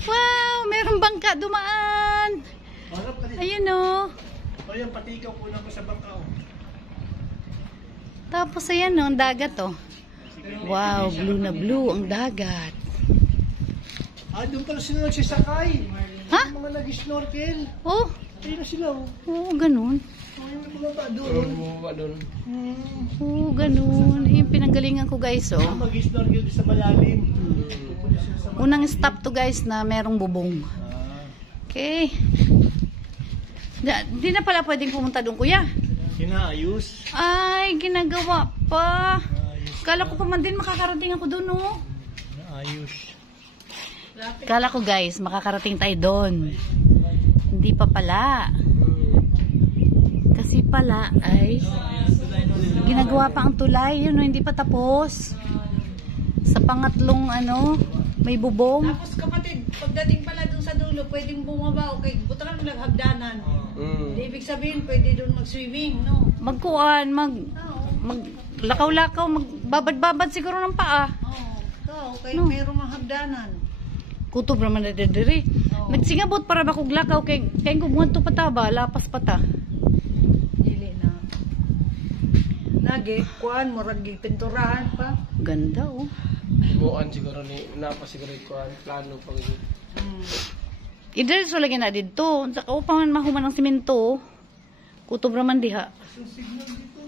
Wow, merong bangka dumaan. Ayun o. O yan, pati ikaw kunan ko sa bangka o. Tapos ayan o, ang dagat o. Wow, blue na blue ang dagat. Ah, doon pala sila nagsisakay. Ha? Yung mga nag-snorkel. Oh, Ayun na sila o. oo, ganun. O yung bumaba doon. Bumaba doon. Oo, ganun. Yung pinanggalingan ko guys oh. Mag-snorkel sa malalim. Pupunta sila sa malalim. Unang stop to guys na merong bubong. Okay. Di na pala pwedeng pumunta doon kuya. Kinaayos. Ay, ginagawa pa. Kala ko pa man din makakarating ako doon oh. Ayos. Kala ko guys, makakarating tayo doon. Hindi pa pala. Kasi pala ay ginagawa pa ang tulay. Yun, hindi pa tapos. Sa pangatlong ano, may bubong. Tapos kapatid, pagdating pala dun sa dulo, pwedeng bumaba o kay butakan mo lang hagdanan. Di ibig sabihin, pwede dun mag-swimming, no? Magkuan, lakaw-lakaw, magbabad-babad siguro ng paa. Oo, kay No. merong mga hagdanan. Kutob naman na diri. Nagsingabot para makuglakaw kay kubuhan to pataba, lapas pata. Dili na. Nagi, kuan, murag pinturahan pa. Ganda oh. Buuan siguro ni napasiguro ko ang plano pag Idris lagi na dito. Sa kaupangan mahuman ng simento. Kutob naman diha. Ang signal dito.